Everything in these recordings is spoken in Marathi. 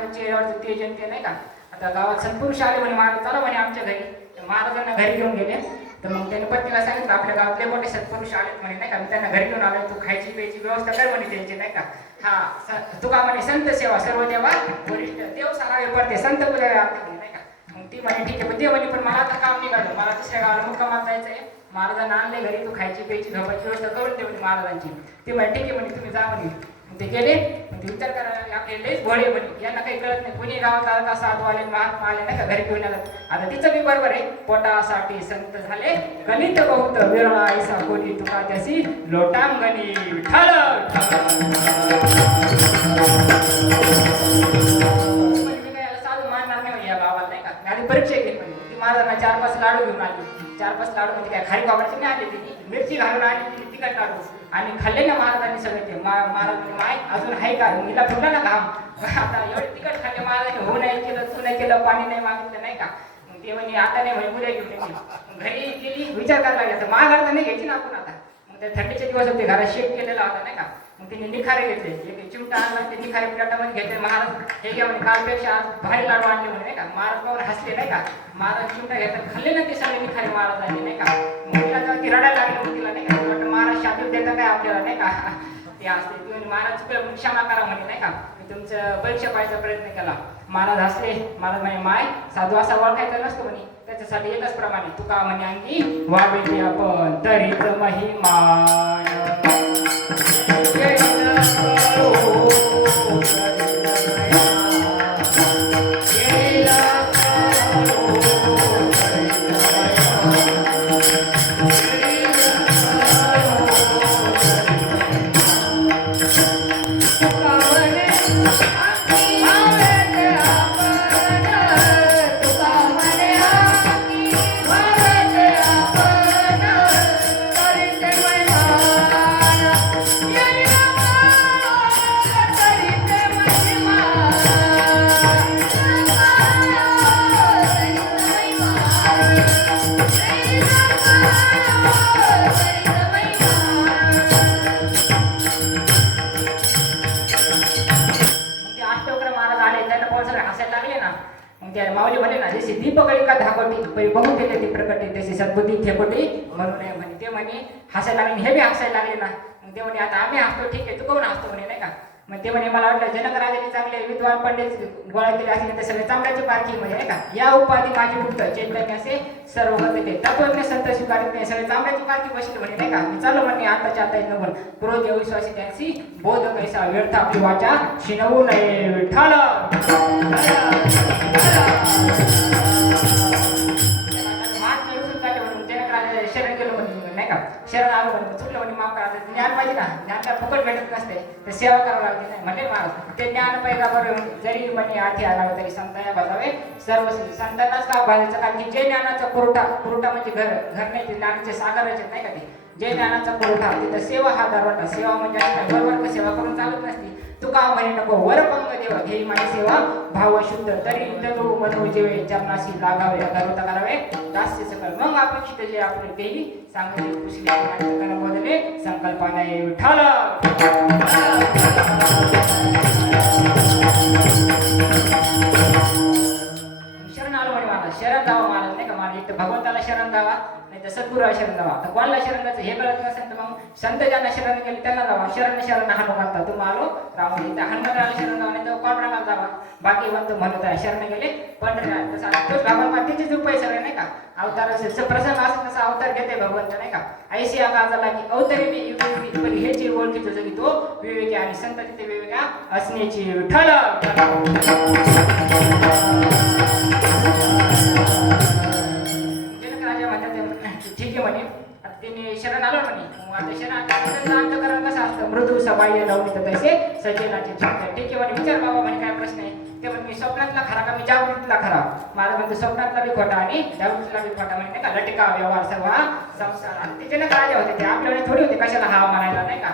महाराजांच्या चेहऱ्यावरचं तेज आणि ते नाही का. आता गावात सत्पुरुष आले म्हणे, महाराज चला म्हणे आमच्या घरी. महाराजांना घरी घेऊन गेले. तर मग त्याने पत्नीला सांगितलं आपल्या गावातले मोठे सत्पुरुष आलेत म्हणे नाही का, मी त्यांना घरी घेऊन आलोय, तू खायची प्यायची व्यवस्था कर म्हणे त्यांची नाही का. हा तुका म्हणे संत सेवा सर्व देवा वरिष्ठ देव सांगावे पडते, संत बोलावे आपले म्हणे नाही का. मग ती म्हणे ठीक आहे, पण ते म्हणे पण मला आता काम निघालं, मला दुसऱ्या गावाला मुक्कामात जायचं आहे, महाराजांना आणले घरी, तू खायची प्यायची झोपायची व्यवस्था करून दे म्हणे महाराजांची. ती म्हणे ठीक आहे म्हणे तुम्ही जा म्हणे. ते गेले. ते विचार करायला आपले लयच भोळे म्हणे, यांना काही कळत नाही, कोणी गावात आला का साधू आले महात्मा आले नाही का घरी घेऊन आला. आता तिचं बी बरोबर आहे, पोटासाठी संत झाले गणित बहुत विरळा ऐसा कोणी तुका त्यासी लोटांगणी विठाल. साधू मानणार नाही या गावाला नाही का. आधी परीक्षा घेतली म्हणजे ती महाराजांना 4-5 लाडू घेऊन आली. 4-5 लाडू म्हणजे काय खारी वापरायची नाही आली, ती मिरची घालून आली तिखट लाडू आणि खाल्ले ना महाराजांनी सगळे ते. महाराज माय अजून आहे का, हिला फुटला ना घाम. आता एवढे तिखट खाल्ले महाराजांनी, हो नाही केलं, तू नाही केलं, पाणी नाही मागितलं नाही का. ते म्हणे आता नाही म्हणे उद्या घेऊन येते. घरी गेली, विचार करायला लागला तर महागार तर नाही घ्यायची ना आपण आता. मग त्या थंडीचे दिवस होते, घरात शेक केलेला होता नाही का. मग तिने निखारे घेतले, एक चिमटा आणला, ते निखारे प्लेटामध्ये घेतले. महाराज हे घ्या म्हणे, कालपेक्षा आज भारी लाडू आणले म्हणे नाही का. महाराज पाहून हसले नाही का. महाराज चिमटा घेतला, खाल्ले ना ते सगळे निखारे महाराजांनी नाही का. मग तिला तेव्हा ती रडायला लागली, मग तिला नाही का वाटतं महाराज शाबीत देता काय आपल्याला नाही का. ते असते ती म्हणजे महाराज चुकलं क्षमा करा म्हणे नाही का, मी तुमचं परीक्षा पाहायचा प्रयत्न केला. महाराज हसले. महाराज म्हणे माय साधू असा ओळखायचा नसतो म्हणे, त्याच्यासाठी एकच प्रमाणे तुका म्हणे अंगी वावेली आपण तरीच महिमा. माऊली म्हणे ना, जशी दीपकळी का धाकोटी बघून गेले ती प्रकटे, तशी सद्बुद्धी थेकोटी म्हणून म्हणे. ते म्हणे हसायला लागले, हे बी हसायला लागले ना. मग ते म्हणे आता आम्ही हसतो, ठीक आहे तू कोण हसतो म्हणे नाही का. मग ते म्हणे मला वाटलं जनक राजाने चांगले विद्वान पंडित गोळा केले असले ते सगळे चांगल्याची पारखी म्हणजे नाही का. या उपाधी माझी मुक्त चैतन्याचे सर्व होते, तत्वज्ञ संत स्वीकारित नाही, सगळे चांगल्याची पारखी बसली म्हणे नाही का. मी चालू म्हणे आताच्या आता नवल क्रोध अविश्वासी त्यांची बोध कैसा व्यर्थ आपली वाचा शिनवू नये विठ्ठल. शरण गेलो म्हणजे नाही का, शरण आलो म्हणजे चुकलं म्हणजे माफ करा. ज्ञान पाहिजे ना, ज्ञान काय फुकट भेटत नसते, तर सेवा करावं लागते नाही म्हणजे महाराज ते ज्ञान पाहिजे बरोबर. जरी म्हणे आठी आला तरी संतांना बजावे सर्व संतांनाच का भाजायचं, कारण की जे ज्ञानाचा पुरवठा म्हणजे घर नाही, ते ज्ञानाचे सागरच नाही का. ते जे ज्ञानाचा पुरवठा तिथं सेवा हा दरवाटा. सेवा म्हणजे बरोबर सेवा करून चालत नसती. तुका म्हणे नको वरपंग देवा घेई माझी सेवा भाव शुद्ध तरी तू मनो जेवे चरणाशी लागावे गर्वता करावे दास्य सकल. मग अपेक्षित जे आपण देई सांगले पुसले बदले संकल्पना विठ्ठल. शरण आलो म्हणे मला, शरण जावं महाराज नाही का. मला एक तर भगवंताला शरण जावा, नाही तर सद्गुरूला शरण जावा. तर कोणाला शरण जायचं हे कळत नसेल तर मग संत ज्यांना शरण गेले त्यांना जावा. शरण हा म्हणतात तुम्ही आलो राम इथं हनुमंताला शरण जावा, नाही तर पांडुरंगाला जावा. बाकी म्हणतो म्हणत आहे शरण गेले पंढरीला. तसा तोच भगवान तिचेच उपाय सगळे नाही का. अवताराचे प्रसंग असं तसा अवतार घेते भगवंत नाही का. ऐशी आकाजाला की अवतरी मी युगी पण ह्याची ओळखीचं जगी तो विवेकी आणि संत तिथे वेगवेगळ्या असण्याची विठ्ठल. जनक राजा म्हणतात ठीक आहे म्हणे, आता त्यांनी शरण आलो म्हणे. आता शरण अंतकरण कसं असतं, मृदू सबाह्य लवणित तसे सजनाचे ठीक आहे म्हणे. विचार बाबा म्हणे काय प्रश्न आहे. ते म्हणजे मी स्वप्नातला खरा का मी जागृतीतला खरा. माझा म्हणतो स्वप्नातला बी खोटा आणि जागृतीतला बी खोटा म्हणे नाही का. लटिका व्यवहार सर्व संसार. आणि ते जनक राजा होते, ते आपल्याकडे थोडी होते कशाला हा म्हणायला नाही का.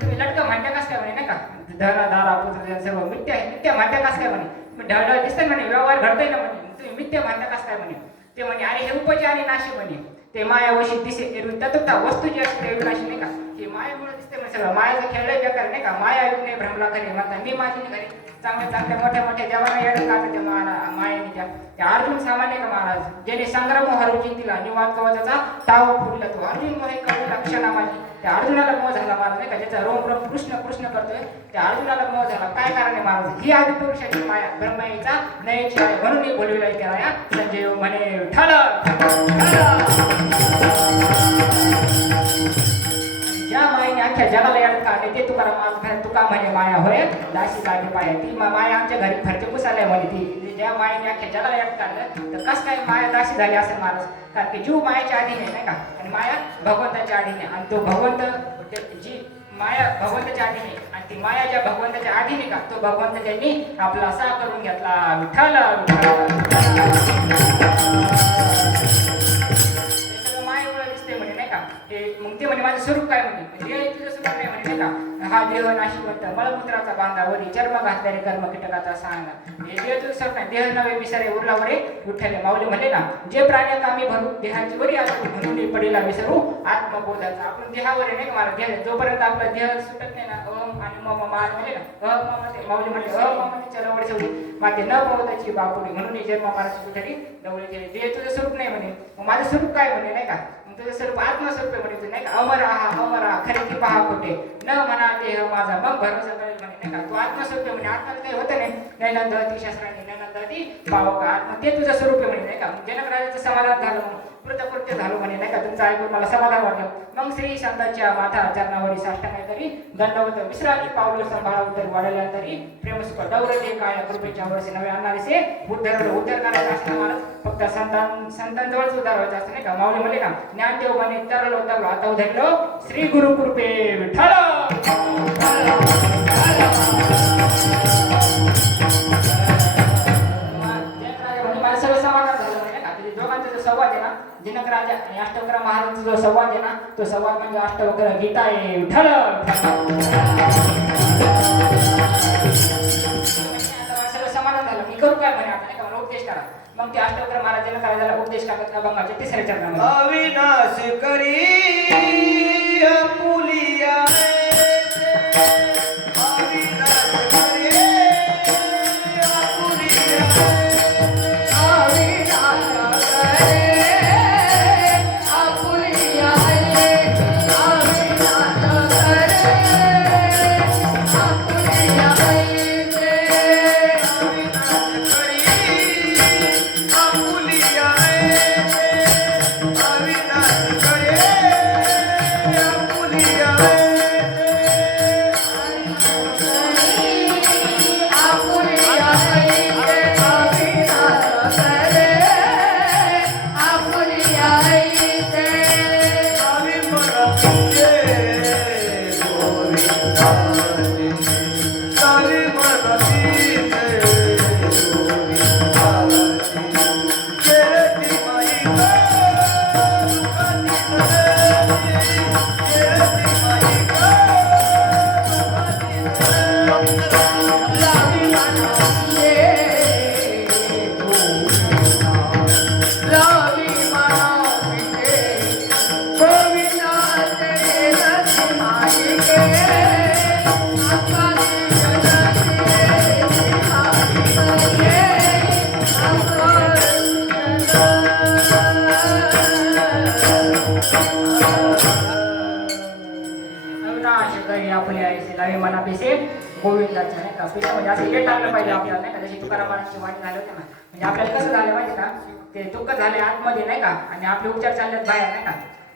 तुम्ही लटकं म्हणता कसं काय म्हणे नाही का. धन धारा पुत्र सर्व मिथ्या म्हणता कसं काय म्हणे. ढळढळ दिसतंय म्हणे, व्यवहार घडतोय ना म्हणे, तुम्ही मिथ्या म्हणता कसं काय म्हणे. ते म्हणे अरे हे उपचार आणि नाशी म्हणे, ते मायावशी दिसे तत्वता वस्तू जी असते विनाशी नाही का. हे मायामुळे दिसते म्हणजे सगळं मायाचं खेळलंय बेकार नाही का माया येऊन नाही भ्रमला खरी म्हणता मी माझी घरी चांगल्या चांगल्या मोठ्या मोठ्या देवाला येडत काढते मायाने त्या अर्जुन सामान्य का महाराज ज्याने संग्राम हरू जिंकला निवांत कवचाचा ताव फुटला तो अर्जुन मोहे कवू लक्षणा माझी त्या अर्जुनाला मोह झाला महाराज नाही का ज्याचा रोम रोम कृष्ण कृष्ण करतोय त्या अर्जुनाला मोह झाला काय कारण आहे महाराज ही आदिपुरुषाची माया ब्रह्माईचा नयची आहे म्हणून मी बोलविलाय केला संजय म्हणे ठल ज्या मायेने अख्ख्या जगाला यात काढले ते तुकाराम माझ तुका म्हणे माया होय दाशी लागे पाया ती माया आमच्या घरी फरचे पुसायला म्हणे ती ज्या मायेने अख्ख्या जगाला यात काढलं तर कस काय माया दाशी झाली असेल महाराज कारण की जीव मायाच्या अधीन नाही का आणि माया भगवंताच्या अधीन आणि तो भगवंत जी माया भगवंताच्या अधीन आणि ती माया ज्या भगवंताच्या अधीन का तो भगवंत त्यांनी आपला असा करून घेतला विठ्ठल मग ते म्हणे माझं स्वरूप काय म्हणे देह तुझं स्वरूप काय म्हणे का हा देह नाशिवंत मलमूत्राचा बांधावरी चर्म घातल्याने कर्म कीटकाचा सांग हे देह तुझं स्वरूप नाही देह नवे विसरे उरलावरे उठले माऊली म्हणले ना जे प्राण्यात आम्ही भरू देहाची वरी असू म्हणून पडीला विसरू आत्मबोधाचा आपण देहावर नाही का मला देह जोपर्यंत आपला देह सुटत नाही ना अहम आणि मम मार म्हणले ना अहम माऊली म्हणले अहम चलवड शेवटी मागे न पावताची बापुडी म्हणून जन्म माराची कुठेतरी दवळे केले देह तुझं स्वरूप नाही म्हणे मग माझं स्वरूप काय म्हणे नाही का तुझं स्वरूप आत्मस्वरूप म्हणायचं नाही का अमर आहा खरे की पहा खोटे न म्हणा देह माझा मग भरोसा करेल म्हणे नाही का तू आत्मस्वरूप म्हणे आत्म्याला काही होतं नाही नैनंद ती शास्त्राने नैनंद ती पाव का आत्मा ते तुझं स्वरूप म्हणे नाही का जनक राजाचं समाधान झालं म्हणून कृतकृत्य झालो म्हणे नाही का तुमचं ऐकून मला समाधान वाटलं मग श्री संतांच्या माथा चरणावरी साष्टांग तरी दंडवत विश्रांती पावलं सांभाळावं तरी वाढवला तरी प्रेमसुख दौर दे काय कृपेच्या वर्षी नवे आणणारे उद्धार करायचं असतं मला फक्त संतांजवळच उद्धार व्हायचं असतं नाही का माऊली म्हणले ना ज्ञानदेव म्हणे तरलो आता उधरलो श्री गुरु कृपे विठ्ठल सगळं समाधान झालं म्हणजे का दोघांचा जो संवाद आहे ना जनक राजा आणि अष्टवक्र महाराजांचा जो संवाद आहे ना तो संवाद म्हणजे अष्टवक्र गीता आहे विठ्ठल सगळं समाधान झालं मी करू काय म्हणे आता मला उपदेश करा मग ते अष्टवक्र महाराज जनक राजाला उपदेश करतात अभंगाच्या तिसऱ्या चरणामध्ये अविनाश करी अपुलिया गोविंदाच्या नाही का म्हणजे असं हे टाकलं पाहिजे आपल्याला नाही का जशी तुकारामांची वाणी झाली होती ना म्हणजे आपल्याला कसं झालं माहिती का ते दुःख झाले आतमध्ये नाही का आणि आपले उपचार चाललेत बाहेर नाही का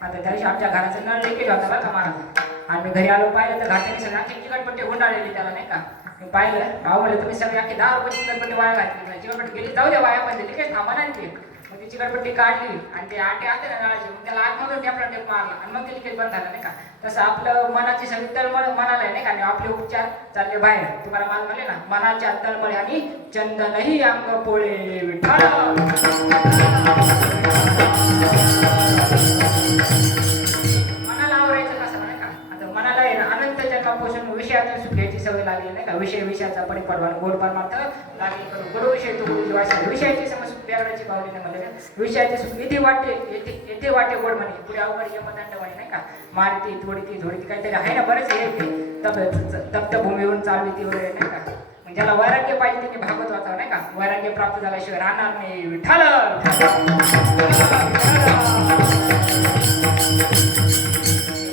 आता त्या दिवशी आमच्या घराचं नळ लिकेज होता बरं का महाराज आणि घरी आलो पाहिलं तर घाटाने सगळं अख्खी चिकटपट्टी गुंडाळलेली त्याला नाही का मी पाहिलं भाऊ म्हणलं तुम्ही सगळे अख्खी 10 रुपये चिकटपट्टी वाया घातली चिकटपट्टी गेली जाऊ द्या वाया पण लिकेज थांबा नाही ते मग ती चिकटपट्टी काढली आणि ते आटे आते ना नळाचे मग त्याला आतमधून टॅपला टेप मारला आणि मग ते लिकेज बंद झालं नाही का तसं आपलं मनाची सगळी तळमळ मनाला आहे नाही का आणि आपले उपचार चालले बाहेर तुम्हाला मान म्हणले ना मनाच्या तळमळे आणि चंदनही अंग पोळे विठ्ठल मनाला आवरायचं कसं नाही का आता मनाला आहे ना अनंत जन्मापासून विषयातून सुखायची सवय लागली नाही का विषयाचा परिपडवान गोड परमार्थ लागली करू गुरु विषय तो गुरुजी वाचा विषयाची समज ड्रायव्हरची बावली नाही म्हणले विषयाचे इथे वाटे येथे वाटे गोड म्हणे पुढे अवघड यमदंड म्हणे नाही का मारती थोडी काहीतरी आहे ना बरेच हे तप्त भूमीवरून चालविती वगैरे नाही का ज्याला वैराग्य पाहिजे त्यांनी भागवत वाचावं नाही का वैराग्य प्राप्त झाल्याशिवाय राहणार नाही विठ्ठल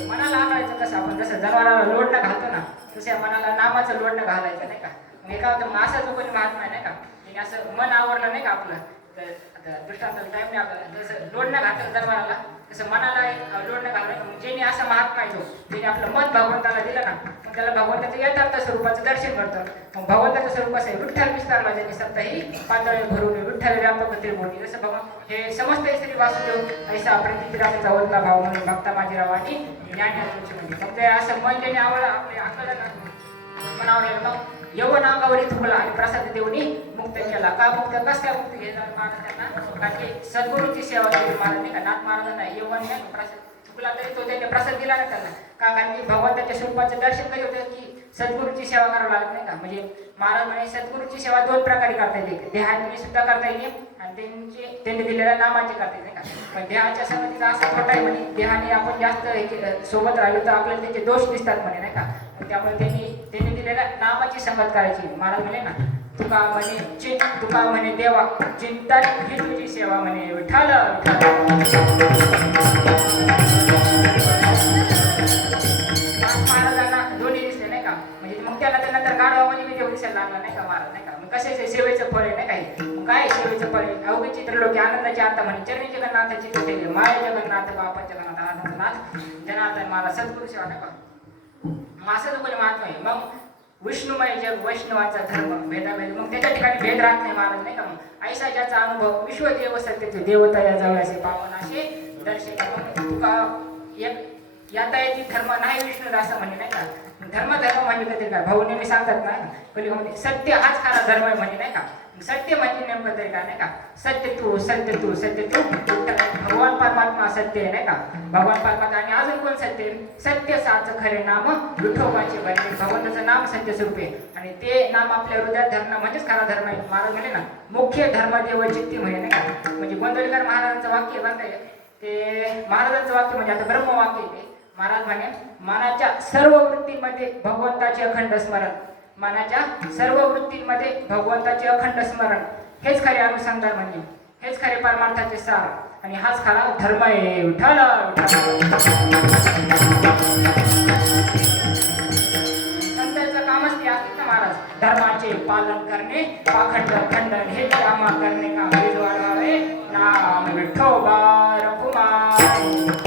मनाला आणायचं कसं आपण जसं जनावराला लोडणं घालतो ना तसं मनाला नामाचं लोडणं घालायचं नाही का मग एका असा जो कोणी महात्मा आहे नाही का त्याने असं मन आवडलं नाही का आपलं तर आता दृष्टांताचा टाईम नाही आपल्याला जसं लोडणं घातलं जनावराला तसं मनाला एक लोडणं घालणं मग ज्याने असा महात्मा आहे जो ज्याने आपलं मन भगवंताला दिलं ना मग त्याला भगवंताचं यथार्थ स्वरूपाचं दर्शन करतं मग भगवंताचं स्वरूप असं आहे विठ्ठल विस्तारला ज्यांनी सत्ता ही पातळी भरून विठ्ठल व्यापक त्रिभुवनी जसं भगवान हे समस्त श्री वासुदेव ऐसा प्रतिराचा वदला भाव म्हणून भक्ता माझीराव आणि ज्ञान मग ते असं मन ज्याने आवडलं आपले आकलन मन आवडलं मग यवन अंगावरी थुकला आणि प्रसाद देऊनी मुक्त केला का मुक्त कस काय मुक्त घेणार महाराज त्यांना कारण की सद्गुरूची सेवा केली महाराज नाही का नाथ महाराजांना यवन नाही प्रसाद थुकला तरी तो त्यांनी प्रसाद दिला ना त्यांना का कारण की भगवंताच्या स्वरूपाचं दर्शन कधी होतं की सद्गुरूची सेवा करावं लागत नाही का म्हणजे महाराज म्हणे सद्गुरूची सेवा दोन प्रकारे करता येते देहाने सुद्धा करता येईल आणि त्यांनी दिलेल्या नामाची करता येते का पण देहाच्या संगतीचा असा खोटा आहे म्हणे देहाने आपण जास्त सोबत राहिलो तर आपल्याला त्याचे दोष दिसतात म्हणे नाही का त्यामुळे त्यांनी दिलेल्या नामाची संगत करायची महाराज म्हणे ना तुका म्हणे देवा चिंतन ही तुझी सेवा म्हणे विठ्ठल महाराजांना दोन्ही दिसले नाही का म्हणजे मग त्याला नंतर गाढवामध्ये मी देव दिसायला लागला नाही का महाराज नाही का मग कशाचे सेवेचं फळ आहे नाही काही मग काय सेवेचं फळ आहे अवघी चित्रलोकी आनंदाची आता म्हणे चरणी जगन्नाथाची तुटे माय जगन्नाथ बापा जगन्नाथ आनंदनाथ जनार्दन महाराज सद्गुरू सेवा नाही का मग असं जो कोणी महात्मा आहे मग विष्णुमय जग वैष्णवाचा धर्म भेदाभेद मग त्याच्या ठिकाणी भेद राहत नाही महाराज नाही का मग ऐसा ज्याचा अनुभव विश्वदेव सत्य देवता या जवळ असे पावन असे दर्शन तुका याता येते धर्म नाही विष्णू असं म्हणे नाही का धर्म म्हणजे कधी काय भाऊ नेहमी सांगतात ना कधी म्हणजे सत्य हाच खरा धर्म आहे म्हणजे नाही का सत्य म्हणजे नेमकं तरी काय नाही का सत्य तू भगवान परमात्मा सत्य आहे नाही का भगवान परमात्मा आणि अजून कोण सत्य सत्य साच खरे नाम विठोबाचे बने भगवंताचं नाम सत्य स्वरूप आहे आणि ते नाम आपल्या हृदयात धरणं म्हणजेच खरा धर्म आहे महाराज म्हणे ना मुख्य धर्मदेव चित्ती म्हणे नाही का म्हणजे गोंधळीकर महाराजांचं वाक्य बघताय ते महाराजांचं वाक्य म्हणजे आता ब्रह्मवाक्य आहे ते महाराज म्हणे मनाच्या सर्व वृत्तींमध्ये भगवंताचे अखंड स्मरण मनाच्या सर्व वृत्तींमध्ये भगवंताचे अखंड स्मरण हेच खरे अनुसंधान म्हणजे हेच खरे परमार्थाचे सार आणि हाच खरा धर्म आहे विठ्ठल संतांचं कामच ते असते ना महाराज धर्माचे पालन करणे पाखंड खंडन हे कामा करणे का बीज वाढवावे नाम विठोबा रघुमाई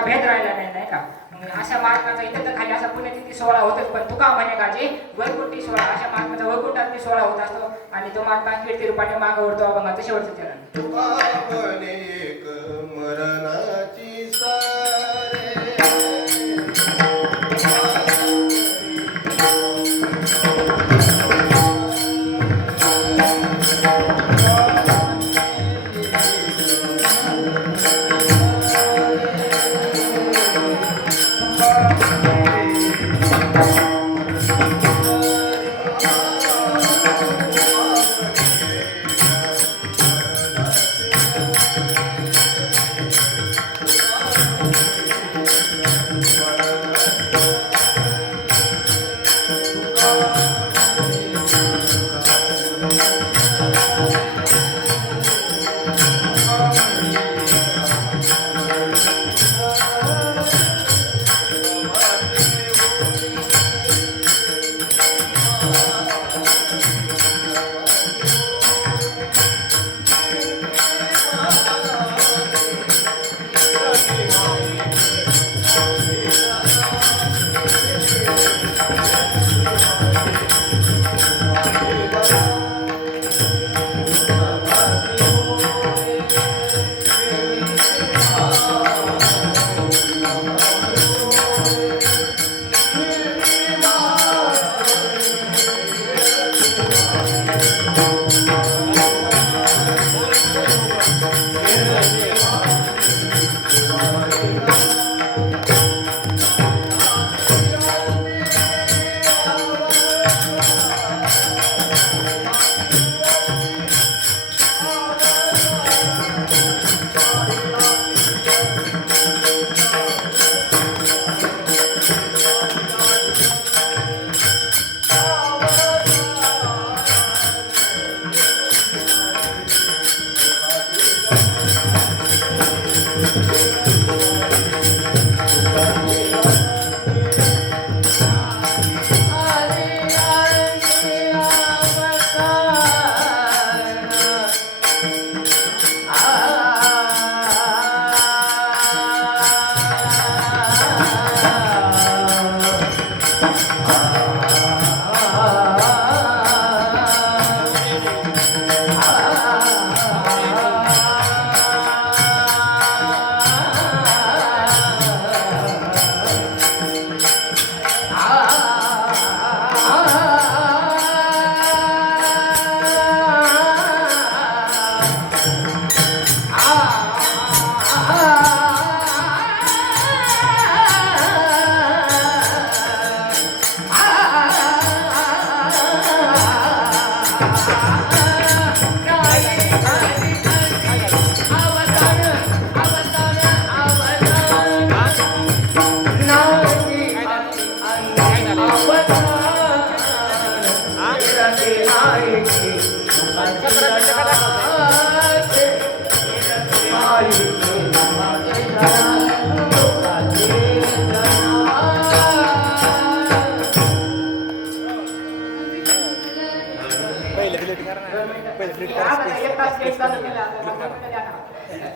भेद राहिला नाही का अशा महात्माचा इथे तर खाली असा पुण्यतिथी सोहळा होतच पण तुका म्हणे का जे वैकुंठी सोहळा अशा महात्माचा वैकुंठातली सोहळा होत असतो आणि तो महात्मा कीर्ती रूपाने मागं उडतो अभंगाचं शेवटचं चरण मरणाची सारे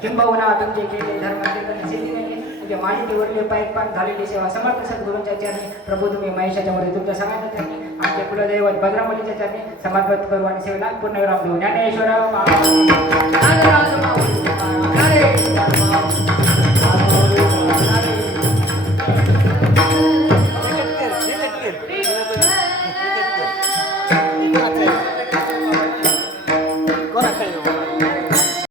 किंबहुना तुमचे केले धर्मकीर्तन सिद्धीने तुमच्या माहितीवरले पायपान झालेली सेवा समर्थ सद्गुरूंच्या चरणी प्रभू तुम्ही महेशाच्या मध्ये तुमच्या सगळ्यांच्या चरणी आमचे कुलदैवत भद्रामलीच्या चरणी समर्पित करू आणि सेवेला पूर्णविराम देऊ ज्ञानेश्वर हरे